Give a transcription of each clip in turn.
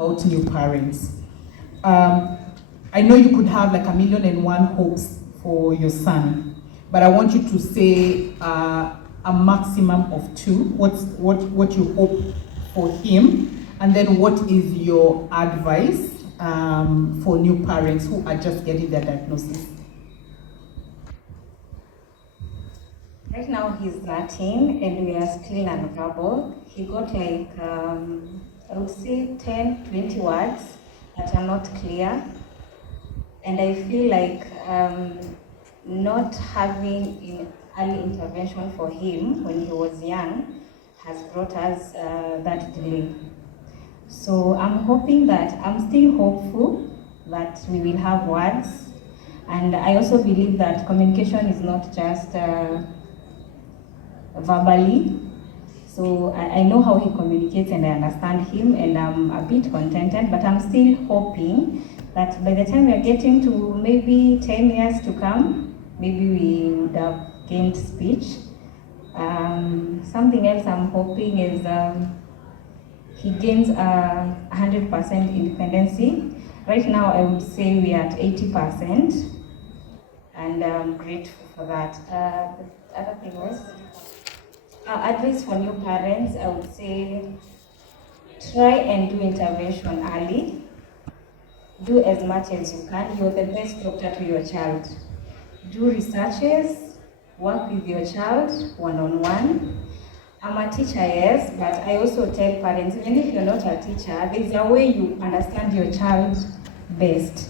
About new parents. I know you could have like 1,000,001 hopes for your son, but I want you to say a maximum of 2. What you hope for him, and then what is your advice for new parents who are just getting their diagnosis? Right now he's 13 and we are still nonverbal. He got like, I would say 10, 20 words that are not clear. And I feel like not having early intervention for him when he was young has brought us that delay. So I'm still hopeful that we will have words. And I also believe that communication is not just verbally. So I know how he communicates and I understand him, and I'm a bit contented, but I'm still hoping that by the time we are getting to maybe 10 years to come, maybe we would have gained speech. Something else I'm hoping is he gains 100% independency. Right now I would say we are at 80%, and I'm grateful for that. The other thing was, advice for new parents, I would say try and do intervention early. Do as much as you can. You're the best doctor to your child. Do researches, work with your child one-on-one. I'm a teacher, yes, but I also tell parents, even if you're not a teacher, there's a way you understand your child best.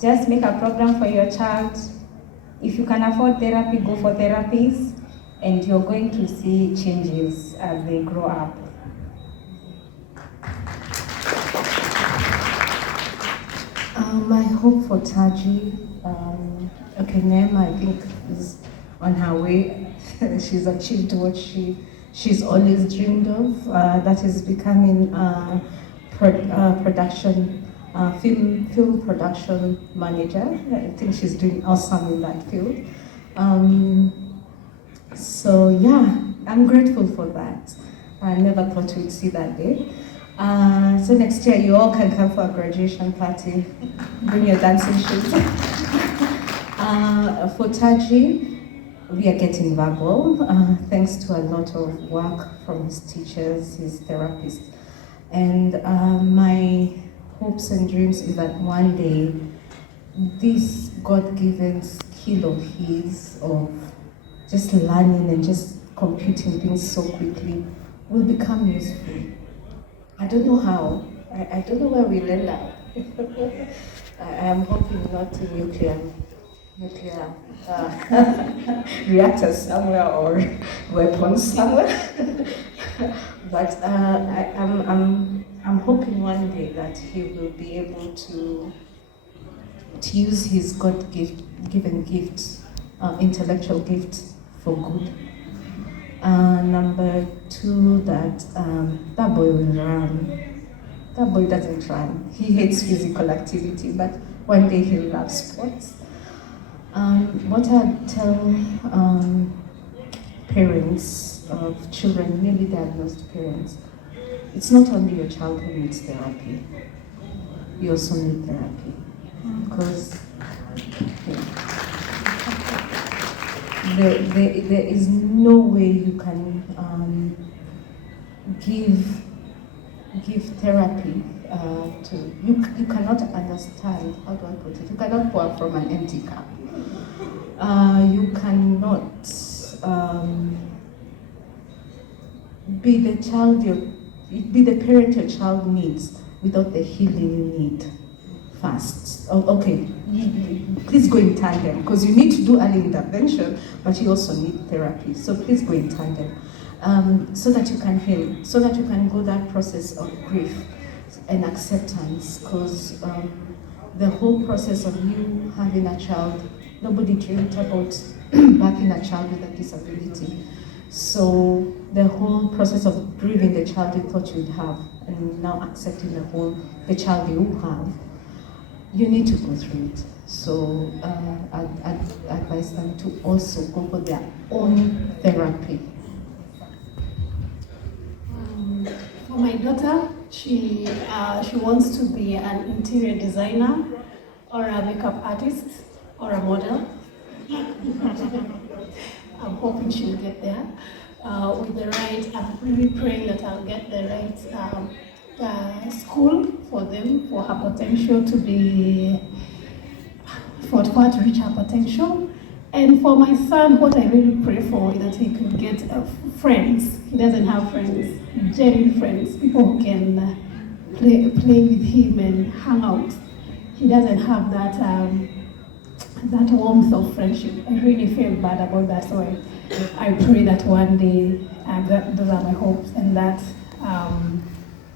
Just make a program for your child. If you can afford therapy, go for therapies, and you're going to see changes as they grow up. My hope for Taji, okay, Nema, I think, is on her way. She's achieved what she's always dreamed of. That is becoming film production manager. I think she's doing awesome in that field. So yeah, I'm grateful for that. I never thought we'd see that day. So next year you all can come for a graduation party. Bring your dancing shoes. For Taji, we are getting verbal, thanks to a lot of work from his teachers, his therapists. And my hopes and dreams is that one day this God-given skill of his, of just learning and just computing things so quickly, will become useful. I don't know how. I don't know where we land up. I am hoping not to nuclear reactors somewhere or weapons somewhere. But I'm hoping one day that he will be able to use his God-given gift, intellectual gift, for good. Number 2, that boy will run. That boy doesn't run. He hates physical activity, but one day he'll love sports. What I'd tell parents of children, newly diagnosed parents, it's not only your child who needs therapy. You also need therapy. Because there is no way you can give therapy to you. You cannot understand, how do I put it? You cannot pour from an empty cup. You cannot be the parent your child needs without the healing you need fast. Okay, please go in tandem, because you need to do early intervention, but you also need therapy. So please go in tandem, so that you can heal, so that you can go that process of grief and acceptance. Because the whole process of you having a child, nobody dreamed about birthing a child with a disability. So the whole process of grieving the child you thought you'd have, and now accepting the child you have, you need to go through it. So I'd advise them to also go for their own therapy. For my daughter, She wants to be an interior designer or a makeup artist or a model. I'm hoping she'll get there with the right. I'm really praying that I'll get the right school for them, for her potential to be, for her to reach her potential. And for my son, what I really pray for is that he could get friends. He doesn't have friends, genuine friends, people who can play with him and hang out. He doesn't have that that warmth of friendship. I really feel bad about that, so I pray that one day, those are my hopes, and that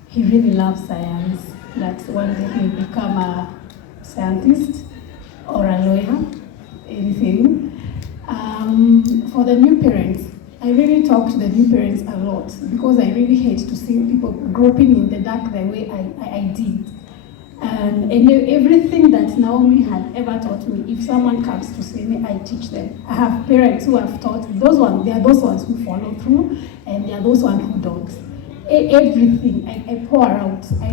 he really loves science, that one day he'll become a scientist or a lawyer, anything. For the new parents, I really talk to the new parents a lot because I really hate to see people groping in the dark the way I did. And everything that Naomi had ever taught me, if someone comes to see me, I teach them. I have parents who have taught those ones. They are those ones who follow through, and they are those ones who don't. Everything I pour out. I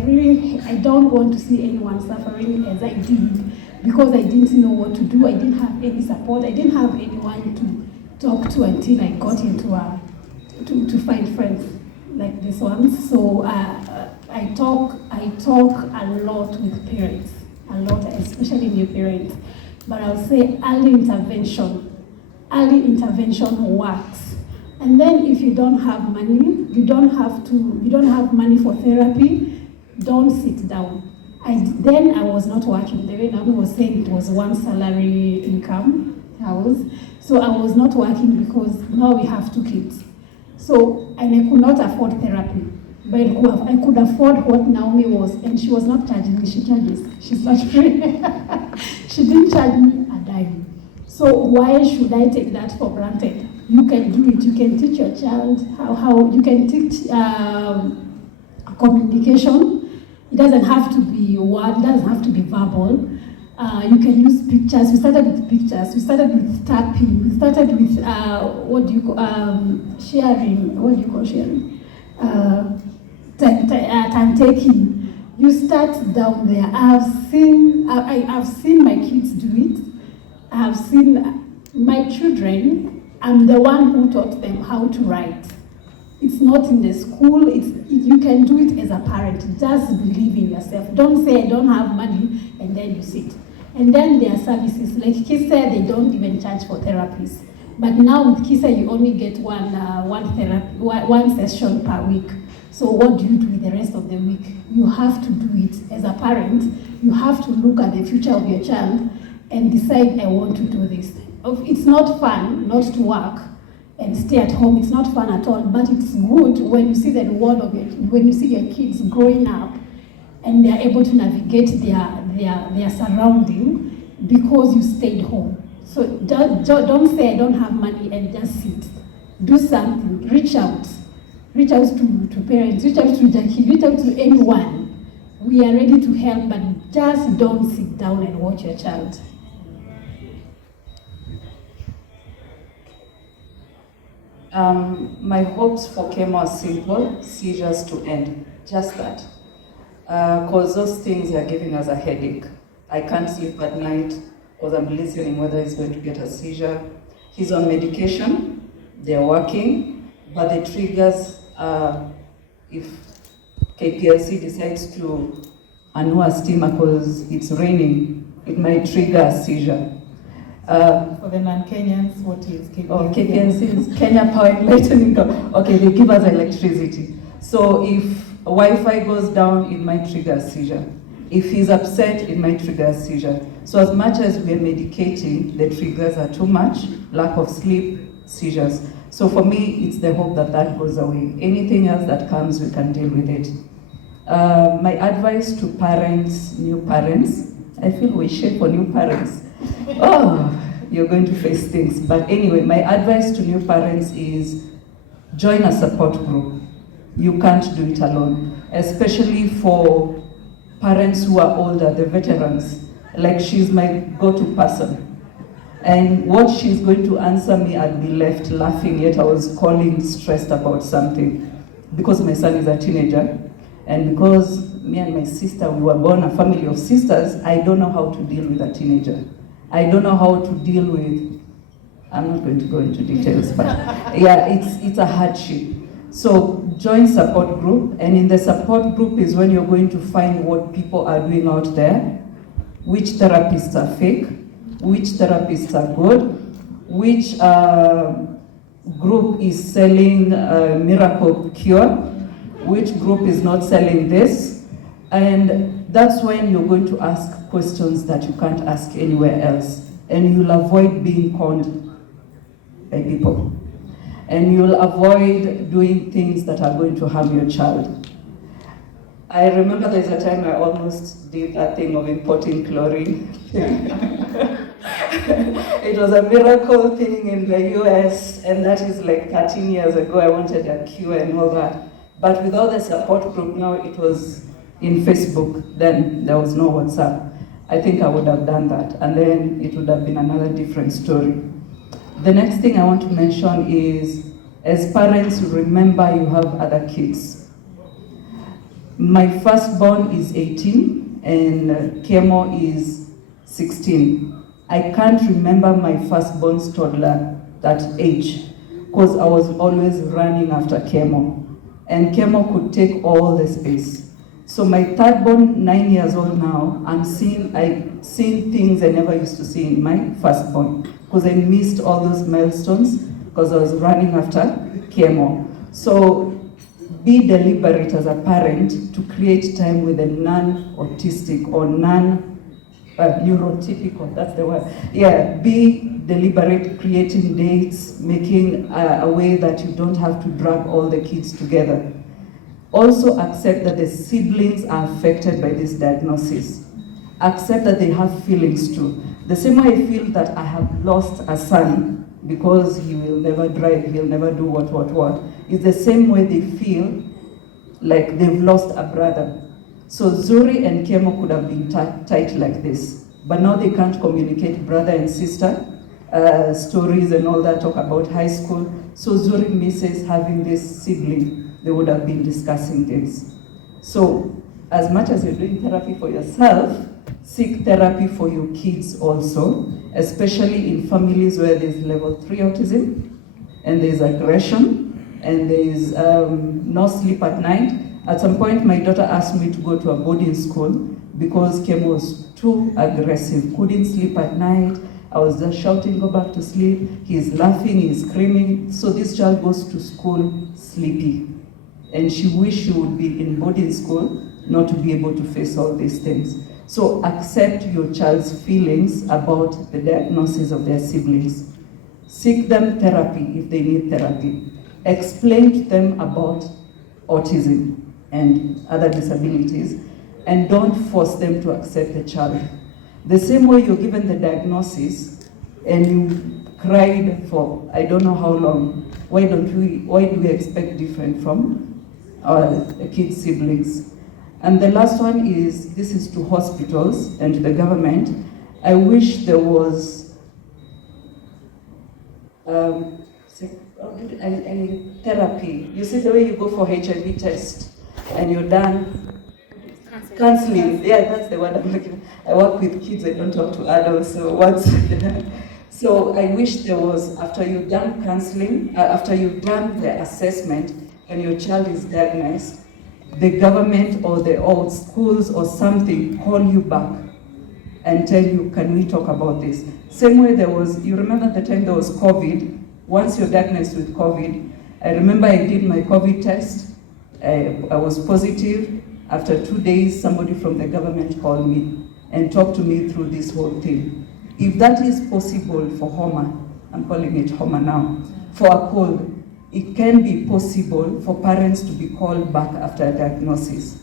don't want to see anyone suffering as I did, because I didn't know what to do. I didn't have any support. I didn't have anyone to talk to until I got into to find friends like this one. So I talk a lot with parents, a lot, especially new parents. But I'll say early intervention works. And then if you don't have money, you don't have money for therapy, don't sit down. Then I was not working. The way Naomi was saying, it was one salary income house. So I was not working because now we have 2 kids. So, and I could not afford therapy. But I could afford what Naomi was, and she was not charging me, she charges. She's not free. She didn't charge me a dime. So why should I take that for granted? You can do it. You can teach your child how you can teach communication. It doesn't have to be word, it doesn't have to be verbal. You can use pictures. We started with pictures. We started with tapping. We started with sharing. What do you call sharing? Time taking. You start down there. I've seen my kids do it. I have seen my children. I'm the one who taught them how to write. It's not in the school. You can do it as a parent. Just believe in yourself. Don't say I don't have money and then you sit. And then there are services like Kisa. They don't even charge for therapies. But now with Kisa, you only get one session per week. So what do you do with the rest of the week? You have to do it as a parent. You have to look at the future of your child and decide, I want to do this. It's not fun not to work and stay at home. It's not fun at all, but it's good when you see the reward of it, when you see your kids growing up and they're able to navigate their surrounding because you stayed home. So don't say I don't have money and just sit. Do something. Reach out. Reach out to parents. Reach out to Jackie. Reach out to anyone. We are ready to help, but just don't sit down and watch your child. My hopes for chemo are simple: seizures to end. Just that. Because those things are giving us a headache. I can't sleep at night because I'm listening whether he's going to get a seizure. He's on medication, they're working, but the triggers are if KPLC decides to annul a steamer because it's raining, it might trigger a seizure. For the non-Kenyans, what is KPLC? Oh, KPLC is Kenya Power and Lighting. Okay, they give us electricity. So if Wi-Fi goes down, it might trigger a seizure. If he's upset, it might trigger a seizure. So as much as we're medicating, the triggers are too much: lack of sleep, seizures. So for me, it's the hope that that goes away. Anything else that comes, we can deal with it. My advice to parents, new parents, I feel we shape for new parents. Oh, you're going to face things. But anyway, my advice to new parents is join a support group. You can't do it alone, especially for parents who are older, the veterans. Like, she's my go-to person. And what she's going to answer me, I'd be left laughing, yet I was calling stressed about something because my son is a teenager. And because me and my sister, we were born a family of sisters, I don't know how to deal with a teenager. I don't know how to deal with, I'm not going to go into details, but yeah, it's a hardship. So join support group, and in the support group is when you're going to find what people are doing out there, which therapists are fake, which therapists are good, which group is selling miracle cure, which group is not selling this, and that's when you're going to ask questions that you can't ask anywhere else, and you'll avoid being conned by people. And you'll avoid doing things that are going to harm your child. I remember there's a time I almost did a thing of importing chlorine. It was a miracle thing in the US, and that is like 13 years ago. I wanted a cure and all that. But without the support group, now it was in Facebook, then there was no WhatsApp. I think I would have done that, and then it would have been another different story. The next thing I want to mention is, as parents, remember you have other kids. My firstborn is 18 and Kemo is 16. I can't remember my firstborn's toddler that age because I was always running after Kemo, and Kemo could take all the space. So my thirdborn, 9 years old now, I'm seeing things I never used to see in my firstborn, because I missed all those milestones because I was running after chemo. So be deliberate as a parent to create time with a non-autistic or neurotypical, that's the word. Yeah, be deliberate, creating dates, making a way that you don't have to drag all the kids together. Also accept that the siblings are affected by this diagnosis. Accept that they have feelings too. The same way I feel that I have lost a son because he will never drive, he'll never do what, is the same way they feel like they've lost a brother. So Zuri and Kemo could have been tight like this, but now they can't communicate brother and sister stories and all that, talk about high school. So Zuri misses having this sibling. They would have been discussing things. So as much as you're doing therapy for yourself, seek therapy for your kids also, especially in families where there's level 3 autism, and there's aggression, and there's no sleep at night. At some point, my daughter asked me to go to a boarding school because Kim was too aggressive, couldn't sleep at night. I was just shouting, go back to sleep. He's laughing, he's screaming. So this child goes to school sleepy. And she wished she would be in boarding school, not to be able to face all these things. So accept your child's feelings about the diagnosis of their siblings. Seek them therapy if they need therapy. Explain to them about autism and other disabilities, and don't force them to accept the child. The same way you're given the diagnosis and you cried for I don't know how long, why do we expect different from our kids' siblings? And the last one is, this is to hospitals and to the government. I wish there was therapy. You see the way you go for HIV test and you're done. Counseling, yeah, that's the word I'm looking for. I work with kids, I don't talk to adults, so what's so I wish there was, after you've done counseling, after you've done the assessment and your child is diagnosed, the government or the old schools or something call you back and tell you, can we talk about this? Same way there was, you remember the time there was COVID, once you're diagnosed with COVID, I remember I did my COVID test, I was positive. After 2 days, somebody from the government called me and talked to me through this whole thing. If that is possible for Homa, I'm calling it Homa now, for a cold, it can be possible for parents to be called back after a diagnosis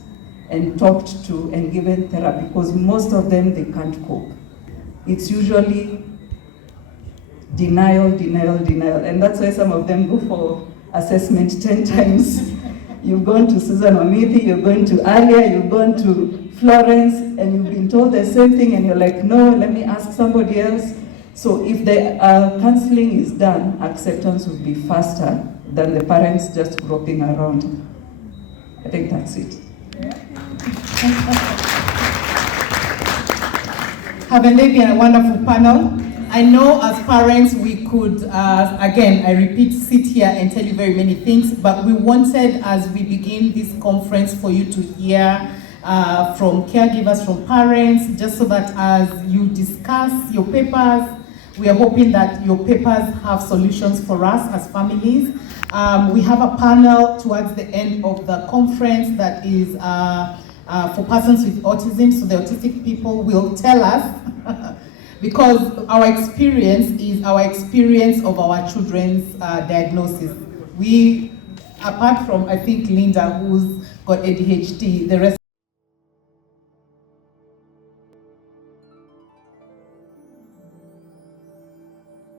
and talked to and given therapy, because most of them, they can't cope. It's usually denial, and that's why some of them go for assessment 10 times. You've gone to Susan Omithi, you're going to Alia, you've gone to Florence, and you've been told the same thing, and you're like, no, let me ask somebody else. So if the counseling is done, acceptance will be faster than the parents just groping around. I think that's it. Haven't they been a wonderful panel? I know as parents we could, again, I repeat, sit here and tell you very many things, but we wanted as we begin this conference for you to hear from caregivers, from parents, just so that as you discuss your papers, we are hoping that your papers have solutions for us as families. We have a panel towards the end of the conference that is for persons with autism, so the autistic people will tell us because our experience is our experience of our children's diagnosis. We, apart from I think Linda who's got ADHD, the rest